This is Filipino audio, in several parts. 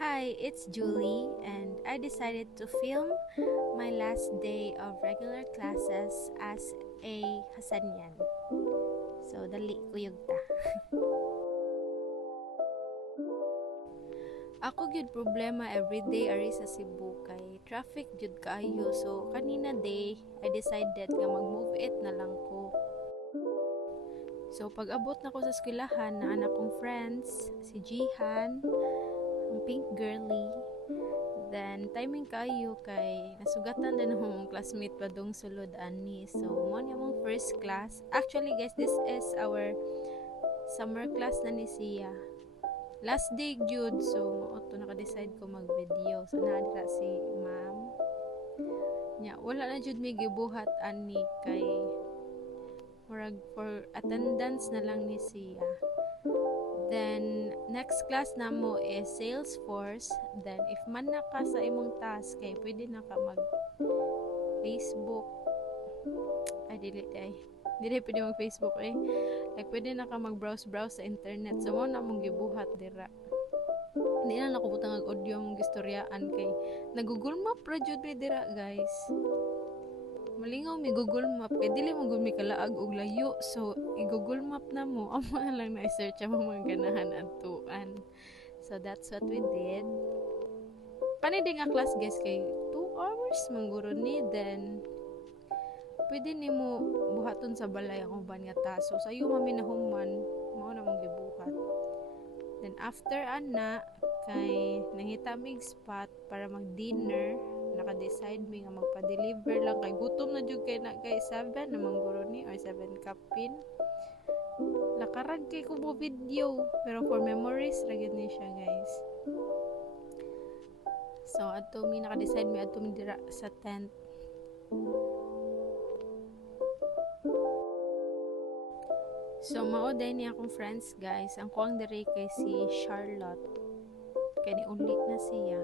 Hi, it's Julie, and I decided to film my last day of regular classes as a Hasanyan. So, dali kuyog ta. Ako gyud problema everyday ari sa Cebu kay traffic gyud kaayo. So, kanina day, I decided nga mag-move it na lang ko. So, pag abot na ko sa eskwelahan na anak kong friends, si Jihan, ang pink girly, then timing kayo kay nasugatan din akong classmate pa dong sulod ani. So mo ni among first class. Actually guys, this is our summer class na ni siya. Last day gyud, so auto naka-decide ko mag-video. So naadra si ma'am. Nya wala na jud mi gibuhat ani kay murag for attendance na lang ni siya. Then, next class na mo is Salesforce. Then, if man na ka sa imong task, kay pwede na ka mag-Facebook. Ay, dili pwede mag-Facebook eh. Like, pwede na ka mag-browse sa internet. So, mo na mong gibuhat dira. Hindi na nakubutang audio mong gistoryaan kay nag-Google Map ra jud mi dira, guys. Malingaw mi Google Map kay dili mo gud mi kalaag og layo, so i-Google Map na mo amo na lang na i-search mo mga ganahan adtuan. So that's what we did. Kani din nga class guys kay 2 hours mangguro ni, then pwede nimo buhaton sa balay ang uban nga taso. So ayo maminahuman mao na mong gibuhat. Then after ana kay nangita mig spot para mag-dinner, naka-decide mi nga magpa-deliver lang kay gutom na jud kay na kay 7 na mangguro ni or 7 kapin. Lakarag kay ko mo video pero for memories ra gyud ni siya, guys. So adto mi naka-decide mi adto mi dira sa tent. So mao day ni akong friends, guys. Ang kuang diri kay si Charlotte. Kay ni ulit na siya.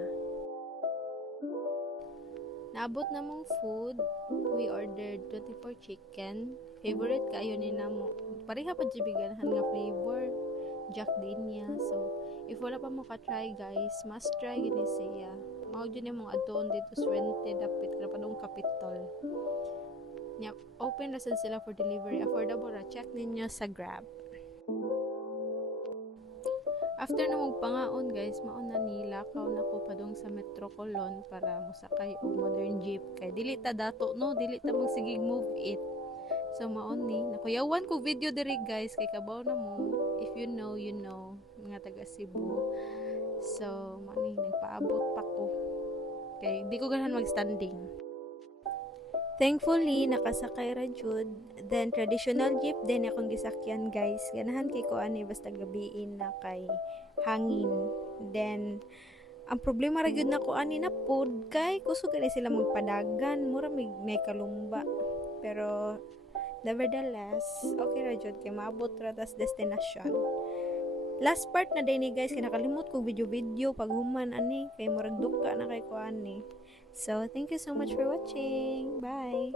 Naabot na mong food. We ordered 24 chicken. Favorite kayo ni namo. Pareha pa ganahan nga flavor. Jack din niya. So, if wala pa mo ka-try, guys, must try gini siya. Mao jud ni mong adon dito Swente dapit na padong Capitol. Nya, open na sila for delivery. Affordable ra. Check ninyo sa Grab. After na mong pangaon, guys, mauna nilakaw na ko padong sa Metro Colon para musakay og modern jeep kay dili ta dato no, dili ta magsigig move it. So maon ni nakuyawan ko video diri, guys, kay kabaw na mo. If you know, you know, mga taga Cebu. So mani nagpaabot pa ko kay di ko ganahan mag-standing. Thankfully, nakasakay ra jud. Then, traditional jeep din akong gisakyan, guys. Ganahan kay ko ani basta gabiin na kay hangin. Then, ang problema ra gyud nako ani na pod kay kusog ni sila magpadagan, mura may kalumba. Pero nevertheless, okay ra jud kay maabot ra tas destination. Last part na day ni, guys, kay nakalimot ko video paghuman ani kay murag duka na kay ko ani. So, thank you so much for watching. Bye!